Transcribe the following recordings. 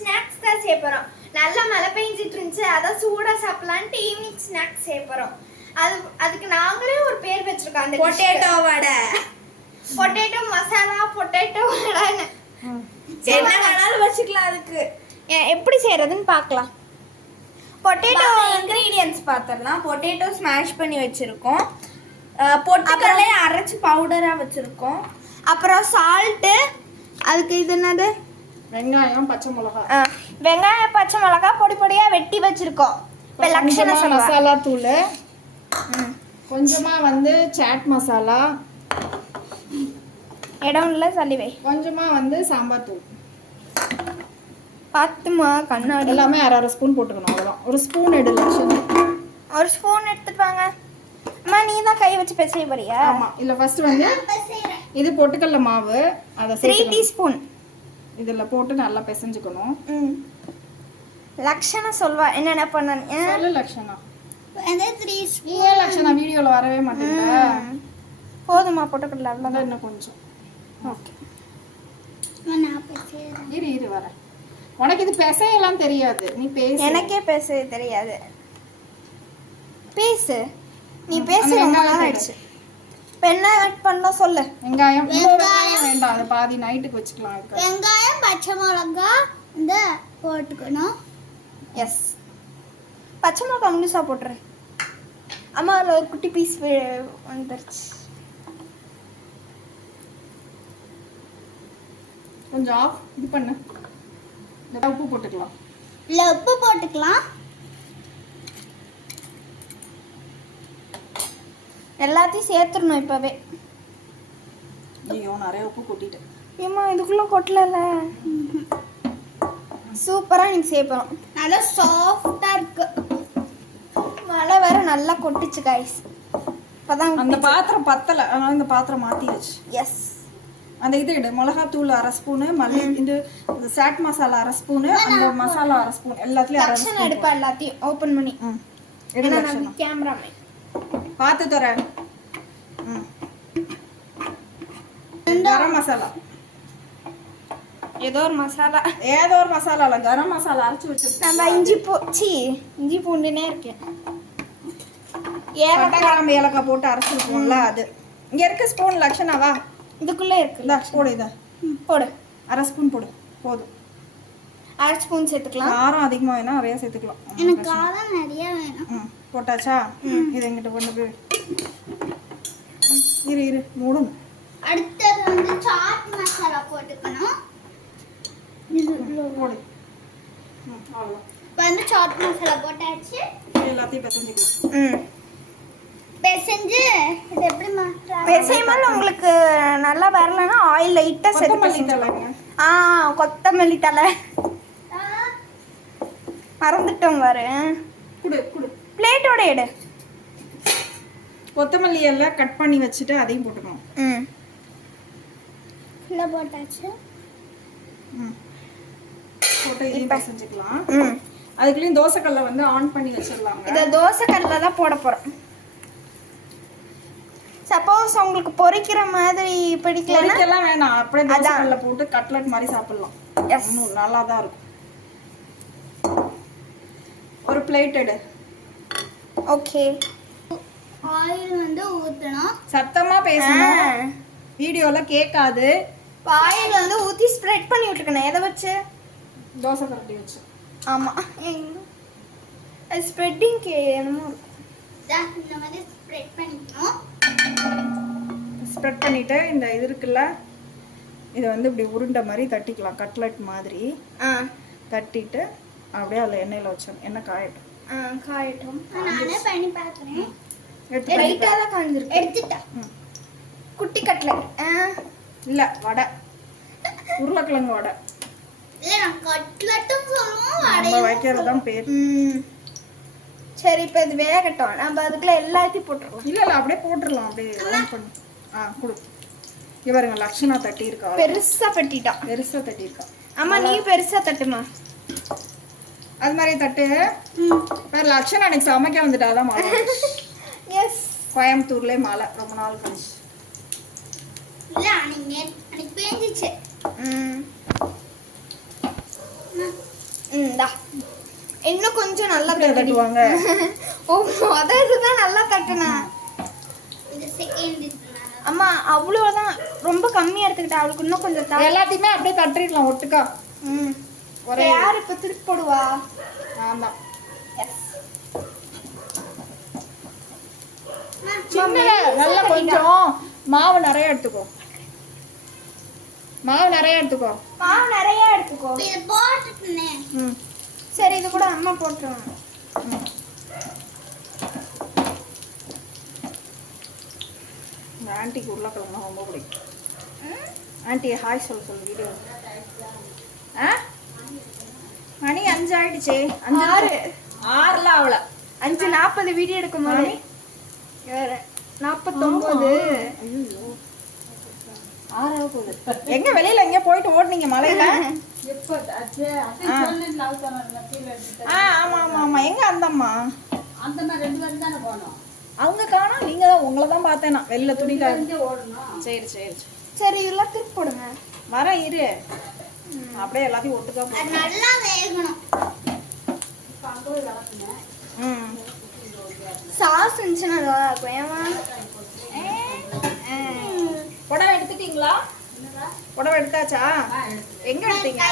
Snacks தான் செய்ய போறோம். நல்லா மழை பெஞ்சிட்டு இருந்துச்சு, அதான் சூடா சாப்பிடலான்ட்டு ஈவினிங் ஸ்நாக்ஸ் செய்ய போறோம். அதுக்கு நாங்களே ஒரு பேர் வச்சிருக்கோம். அந்த potato vada, potato masala, potato வடைன்னு என்ன வேணாலும் வச்சுக்கலாம். அதுக்கு எப்படி செய்யறதுன்னு பார்க்கலாம். பொட்டேட்டோ இன்கிரீடியன்ட்ஸ் பார்த்தரலாம். பொட்டேட்டோ ஸ்மாஷ் பண்ணி வச்சிருக்கோம், பொட்டுக்கடலை அரைச்சு பவுடரா வச்சிருக்கோம், அப்புறம் சால்ட்டு, அதுக்கு இது என்னது, வெங்காயம், பச்சை மிளகாய், வெங்காயம் பச்சை மிளகாய் பொடி பொடியா வெட்டி வச்சிருக்கோம். இப்போ லக்ஷண மசாலா தூள், கொஞ்சமா வந்து சாட் மசாலா, இடம் இல்லை சொல்லிவை, கொஞ்சமா வந்து சாம்பார் தூள், பார்த்துமா கண்ணாடி எல்லாமே அரை ஸ்பூன் போட்டுக்கணும். அவ்வளோதான். ஒரு ஸ்பூன் எடு லட்சம். ஒரு ஸ்பூன் எடுத்துட்டு வாங்க. அம்மா நீ தான் கை வச்சு பேச போறியா? ஆமா. இல்ல ஃபர்ஸ்ட் வந்து இது பொட்டுக்கடல மாவு, அத 3 டீஸ்பூன் இதுல போட்டு நல்லா பிசைஞ்சுக்கணும். லக்ஷணா சொல்வா என்னென்ன பண்ணணும். சொல்லு லக்ஷனா. அந்த 3 ஸ்பூன். ஏன் லக்ஷனா வீடியோல வரவே மாட்டேங்குது? போதுமா பொட்டுக்கடல அவ்வளவுதான். இன்னும் கொஞ்சம். ஓகே. நான் பேசுறேன். இரு வர. உனக்கு இது பேசையெல்லாம் தெரியாது, நீ பேசு. எனக்கே பேச தெரியாது. பேசு, நீ பேசு. ரொம்ப நேரம் ஆயிடுச்சு. இப்போ என்ன ஆட் பண்ண சொல்லு. வெங்காயம் வேண்டாம், அது பாதி நைட்டுக்கு வச்சுக்கலாம். அதுக்கு வெங்காயம், பச்சை மிளகாய் இந்த போட்டுக்கணும். எஸ், பச்சை மிளகாய் முழுசா போட்டுறேன். அம்மா ஒரு குட்டி பீஸ் வந்துருச்சு. கொஞ்சம் ஆஃப் இது பண்ணு. இந்த உப்பு போட்டுக்கலாம். இல்லை உப்பு போட்டுக்கலாம். எல்லாத்தையும் சேர்த்துடணும் இப்போவே. ஐயோ நிறைய உப்பு கொட்டிட்டேன். ஏம்மா இதுக்குள்ளே கொட்டல. சூப்பராக நீங்கள் சேர்ப்போம். நல்லா சாஃப்டாக இருக்கு. மழை வேற நல்லா கொட்டுச்சு கைஸ். இப்போதான் அந்த பாத்திரம் பத்தலை, அதனால இந்த பாத்திரம் மாற்றிடுச்சு. எஸ். அந்த இது எடு. மிளகாத்தூள் அரை ஸ்பூனு, மல்லி இது சாட் மசாலா அரை ஸ்பூனு, அந்த மசாலா அரை ஸ்பூன், எல்லாத்துலேயும் அரை ஸ்பூன் எடுப்பா. எல்லாத்தையும் ஓப்பன் பண்ணி எடு. கேமராமே பார்த்து தரேன். கரம் மசாலா, ஏதோ ஒரு மசாலா, ஏதோ ஒரு மசாலா இல்லை, கரம் மசாலா அரைச்சி வச்சிருக்கேன். நம்ம இஞ்சி பூண்டுனே இருக்கேன். பட்டை கிராம்பு ஏலக்காய் போட்டு அரைச்சிருக்கோம்ல, அது இங்கே இருக்கு. ஸ்பூன் லக்ஷனாவா? இதுக்குள்ளே இருக்கு. இல்லை போடு, இதை போடு. அரை ஸ்பூன் போடு, போதும். அரை ஸ்பூன் சேர்த்துக்கலாம். காரம் அதிகமாக வேணா நிறைய சேர்த்துக்கலாம். எனக்கு காரம் நிறைய வேணும். போட்டாச்சா? இது எங்கிட்ட கொண்டு போய் இரு மூடணும். அடுத்தது வந்து சாட் மசாலா போட்டுக்கணும். போடு. அவ்வளோ வந்து சாட் மசாலா போட்டாச்சு. எல்லாத்தையும் பிசைஞ்சுக்கலாம். பிசைஞ்சு இது எப்படி பிசையும்போது உங்களுக்கு நல்லா வரலன்னா ஆயில் லைட்டாக சேர்த்து. கொத்தமல்லி தலை மறந்துட்டோம் பாரு. குடு பிளேட்டோட எடு. கொத்தமல்லி எல்லாம் கட் பண்ணி வச்சுட்டு அதையும் போட்டுக்கணும். ஃபுல்லாக போட்டாச்சு. போட்டு இதையும் பிசைஞ்சுக்கலாம். அதுக்குள்ளேயும் தோசைக்கல்லை வந்து ஆன் பண்ணி வச்சிடலாங்க. இதை தோசைக்கல்ல தான் போட போகிறோம். சப்போஸ் உங்களுக்கு பொரிக்கிற மாதிரி பிடிக்கலாம் வேணாம், அப்படியே தோசைக்கல்ல போட்டு கட்லட் மாதிரி சாப்பிடலாம். நல்லா தான் இருக்கும். ஒரு பிளேட் எடு. ஓகே. ஆயில் வந்து ஊற்றணும். சத்தமா பேசணும், வீடியோல கேட்காது. ஆயில் வந்து ஊற்றி ஸ்ப்ரெட் பண்ணி விட்டுருக்கணும். எதை வச்சு? தோசை கரண்டி வச்சு. ஆமாம், அது ஸ்ப்ரெட்டிங்க்கு என்னமோ இருக்கும். இந்த மாதிரி ஸ்ப்ரெட் பண்ணிக்கணும். ஸ்ப்ரெட் பண்ணிட்டு இந்த இது இருக்குல்ல, இதை வந்து இப்படி உருண்டை மாதிரி தட்டிக்கலாம், கட்லட் மாதிரி. தட்டிட்டு அப்படியே அதில் எண்ணெயில் வச்சோம். எண்ணெய் காயட்டும். காயட்டும். நானே பண்ணி பார்க்குறேன். லைட்டாக தான் காஞ்சிருக்கு. எடுத்துட்டேன். குட்டி கட்லட் இல்லை, வடை, உருளைக்கிழங்கு வடை. இல்லை நான் கட்லட்டும் சொல்லுவோம், நம்ம வைக்கிறது தான் பேர். சரி, இப்போ இது வேகட்டும். நம்ம அதுக்குள்ள எல்லாத்தையும் போட்டுருவோம். இல்லை அப்படியே போட்டுடலாம். அப்படியே ஆன் பண்ணி கொடு. இவருங்க லக்ஷனா தட்டி இருக்கா, பெருசாக தட்டிட்டான். பெருசாக தட்டி இருக்கா. ஆமா, நீ பெருசாக தட்டுமா. அது மாதிரி தட்டு. வேற லக்ஷனா அன்னைக்கு சமைக்க வந்துட்டாதான் மழை. எஸ், கோயம்புத்தூர்லேயே மழை ரொம்ப நாள் கழிச்சு. இல்லை அன்னைக்கு பேஞ்சிச்சு. இந்தா இன்னும் கொஞ்சம் நல்லா அப்படியா தட்டுடி. தட்டுவாங்க? ஓ முத இதுதான் நல்லா தட்டுனேன். அம்மா அவ்வளோதான், ரொம்ப கம்மியா எடுத்துக்கிட்டா. அவளுக்கு இன்னும் கொஞ்சம் தா. எல்லாத்தையுமே அப்படியே தட்டிடலாம் ஒட்டுக்கா. ம் ஒரே யார் இப்ப திருப்பி போடுவா? ஆமா. எஸ் சின்னதா நல்லா கொஞ்சம் மாவு நிறைய எடுத்துக்கோ. மாவு நிறைய எடுத்துக்கோ. மாவு நிறைய எடுத்துக்கோ. ம். சரி இது கூட அம்மா போட்டுருவாங்க. இந்த ஆன்ட்டிக்கு உருளைக்கிழங்கு ரொம்ப பிடிக்கும். ஆன்ட்டி ஹாய் சொல்லு வீடியோ. ஆ மணி 5 ஆயிடுச்சு. 6 6ல அவள 5:40 வீடியோ எடுக்கும் போது 49. ஐயோ 6 போகுது. எங்க வெளியில எங்க போயிட்டு ஓடுனீங்க மலையில? ஆமா ஆமா ஆமா. எங்க அந்தம்மா? அவங்க காணோம். நீங்க தான், உங்களை தான் பார்த்தேன் நான் வெளியில துணிக்காக. சரி சரி சரி இதெல்லாம் திருப்பி போடுங்க. வர இரு. அப்படியே எல்லாத்தையும் ஒட்டுக்கா போடு. நல்லா வேகணும். ம். சாஸ் இருந்துச்சுன்னா நல்லா இருக்கும். ஏமா புடவை எடுத்துட்டீங்களா? புடவை எடுத்தாச்சா? எங்க எடுத்தீங்க?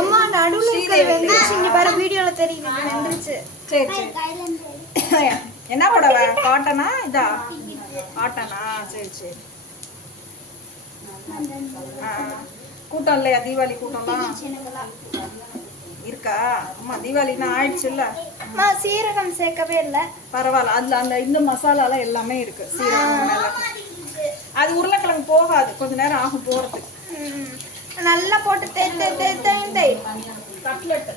அம்மா நடுவுல இருக்கிறது வெந்துருச்சு. இங்க பாரு வீடியோல தெரியுது, இது வெந்துருச்சு. சரி சரி. என்ன புடவை? காட்டனா? இதா காட்டனா? சரி சரி. கூட்டம் இல்லையா? தீபாவளி கூட்டம்லாம் இருக்கா? அம்மா தீபாவளினா ஆயிடுச்சு இல்ல? அம்மா சீரகம் சேர்க்கவே இல்லை. பரவாயில்ல. அதுல அந்த இந்த மசாலாலாம் எல்லாமே இருக்கு. சீரகம் மிளகு. அது உருளைக்கிழங்கு போகாது, கொஞ்ச நேரம் ஆகும் போறதுக்கு. நல்லா போட்டு தேய் தேய் தேய் தேய் தேய். கட்லெட்,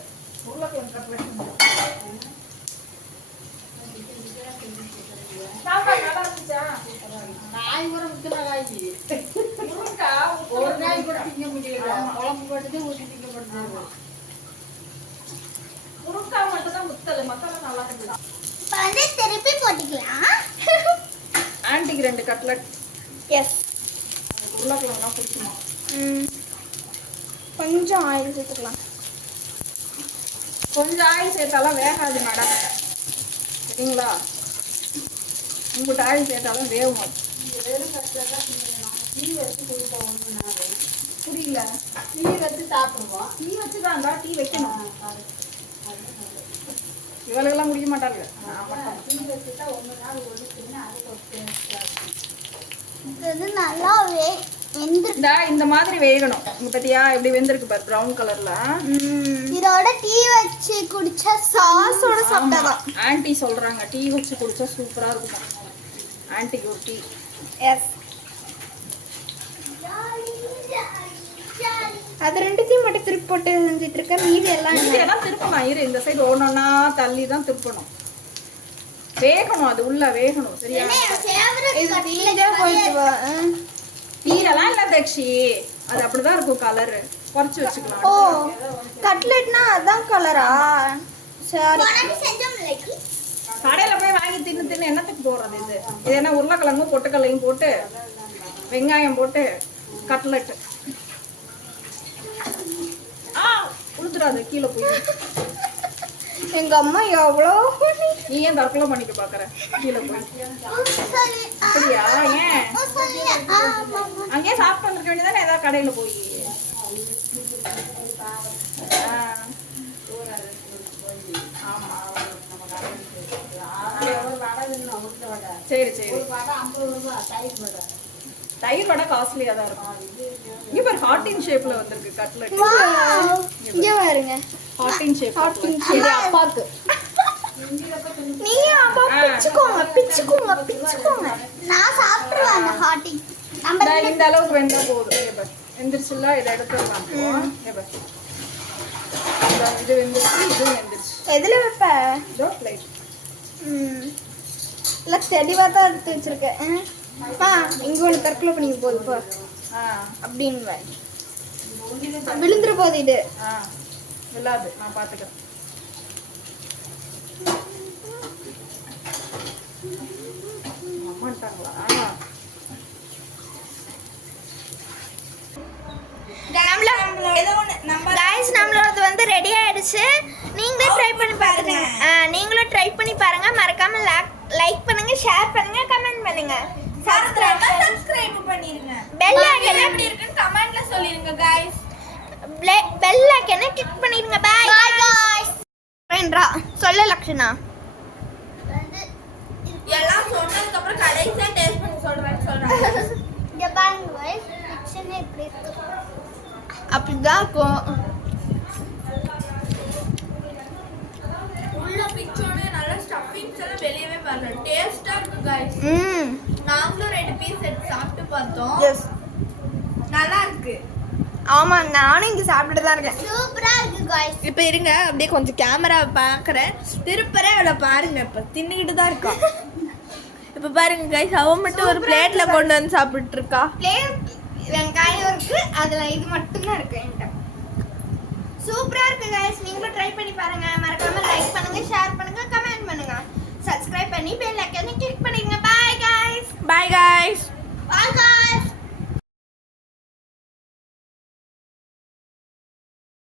உருளைக்கிழங்கு கட்லெட். சாப்பாடு நல்லா இருந்துச்சா? நாய் கூட முக்கியமா ஒரு நாய் கூட திங்க முடியல. குழம்பு போட்டு ஊற்றி திங்கப்படுது. முருங்கா மட்டும் தான் முத்தல், மசாலா நல்லா இருந்துச்சு. வந்து திருப்பி போட்டுக்கலாம். ஆன்ட்டிக்கு 2 கட்லெட். எஸ் உருளைக்கிழங்குலாம் பிடிக்குமா? கொஞ்சம் ஆயில் சேர்த்துக்கலாம். கொஞ்சம் ஆயில் சேர்த்தாலும் வேகாது மேடம், சரிங்களா? உங்கள்கிட்ட ஆயில் சேர்த்தாலும் வேகும். புரியல. டீ வச்சு சாப்பிடுவோம். டீ வச்சுதான்டா, டீ வைக்கணும். இவளுக்கெல்லாம் குடிக்க மாட்டாங்க. டீ வச்சுட்டா 1 நாள் ஒன்று தின்னு அது ஒரு டேஸ்டாக இருக்கும். இது நல்லா வெந்து இந்த மாதிரி வேகணும். இங்க பத்தியா எப்படி வெந்திருக்கு பாரு, பிரவுன் கலர்ல. இதோட டீ வச்சு குடிச்சா சாஸோட சாப்பிட்டாதான். ஆன்ட்டி சொல்றாங்க டீ வச்சு குடிச்சா சூப்பரா இருக்கும். ஆன்ட்டிக்கு ஒரு டீ. எஸ் அது ரெண்டுத்தையும் மட்டும் திருப்பி போட்டு செஞ்சுட்டு இருக்க. மீதி எல்லாம் திருப்பணும். இரு, இந்த சைடு ஒன்னொன்னா தள்ளி தான் திருப்பணும். வேகணும், அது உள்ள வேகணும். சரியா? டீலாம் இல்ல தக்ஷி, அது அப்படிதான் இருக்கும். கலரு குறைச்சு வச்சுக்கலாம். ஓ கட்லெட்னா அதான் கலரா? சரி கடையில போய் வாங்கி தின்னு தின்னு என்னத்துக்கு போடுறது? இது என்ன உருளைக்கிழங்கும் பொட்டுக்கல்லையும் போட்டு வெங்காயம் போட்டு கட்லெட். உளுத்துறாது கீழே போய். எங்க அம்மா எவ்வளோ நீ ஏன் தற்கொலை பண்ணிட்டு பாக்குற? கீழே போய் அப்படியா? ஏன் அங்கேயே சாப்பிட்டு வந்துருக்க வேண்டியதானே ஏதாவது கடையில போய். சரி சரி. தயிர் வடை காஸ்ட்லியா தான் இருக்கும். இங்க பாரு ஹார்டின் ஷேப்ல வந்திருக்கு கட்லெட். இங்க பாருங்க, ஹார்டின் ஷேப். ஹார்டின் ஷேப் அப்பாக்கு. நீங்க அப்பா பிச்சுக்கோங்க பிச்சுக்கோங்க பிச்சுக்கோங்க. நான் சாப்பிடுவேன் அந்த ஹார்டின். இந்த அளவுக்கு வெந்தா போதும். இங்க பாரு வெந்திருச்சுல, இதை எடுத்துடலாம். இங்க பாரு இது வெந்திருச்சு, இதுவும் வெந்திருச்சு. எதுல வைப்ப? இதோ பிளேட். இல்ல தெளிவா தான் எடுத்து வச்சிருக்கேன். இங்க ஒண்ணு தற்கொலை பண்ணிக்க போகுது போ அப்படின்னு விழுந்துரு போகுது. இது விழாது, நான் பாத்துக்கிறேன். அம்மாட்டாங்களா? நம்மளோட ஏதோ ஒண்ணு நம்ம गाइस நம்மளோடது வந்து ரெடி ஆயிடுச்சு. நீங்களே ட்ரை பண்ணி பாருங்க. நீங்களும் ட்ரை பண்ணி பாருங்க. மறக்காம லைக் பண்ணுங்க, ஷேர் பண்ணுங்க, கமெண்ட் பண்ணுங்க. சப்ஸ்கிரைப் பண்ணிருங்க. பெல் ஐகானை எப்படி இருக்குன்னு கமெண்ட்ல சொல்லிருங்க गाइस. பெல் ஐகானை கிளிக் பண்ணிருங்க. By guys. வேண்டா சொல்ல லக்ஷனா. எல்லாம் சொன்னதுக்கு அப்புறம் கடைசியா டேஸ்ட் பண்ணி சொல்றாங்க. இங்க பாருங்க गाइस, கிச்சன் எப்படி இருக்கு. அப்படிதான் இருக்கும். உள்ள பிச்சோட நல்ல ஸ்டஃபிங்ஸ் எல்லாம் வெளியவே வரல. டேஸ்டா இருக்கு गाइस. நாங்களும் 2 பீஸ் எடுத்து சாப்பிட்டு பார்த்தோம். எஸ் நல்லா இருக்கு. ஆமா, நானும் இங்க சாப்பிட்டுட்டு தான் இருக்கேன். சூப்பரா இருக்கு गाइस. இப்போ இருங்க, அப்படியே கொஞ்சம் கேமராவை பார்க்குறேன். திருப்பறே அவளை பாருங்க. இப்போ தின்னுக்கிட்டு தான் இருக்கா. இப்போ பாருங்க गाइस, அவ மட்டும் ஒரு பிளேட்ல கொண்டு வந்து சாப்பிட்டு இருக்கா. பிளேட் வெங்காயம் இருக்கு, அதுல இது மட்டும் தான் இருக்கு என்கிட்ட. சூப்பரா இருக்கு गाइस. நீங்களும் ட்ரை பண்ணி பாருங்க. மறக்காம லைக் பண்ணுங்க, ஷேர் பண்ணுங்க, கமெண்ட் பண்ணுங்க. சப்ஸ்கிரைப் பண்ணி பெல் ஐகானை கிளிக் பண்ணிருங்க. பை.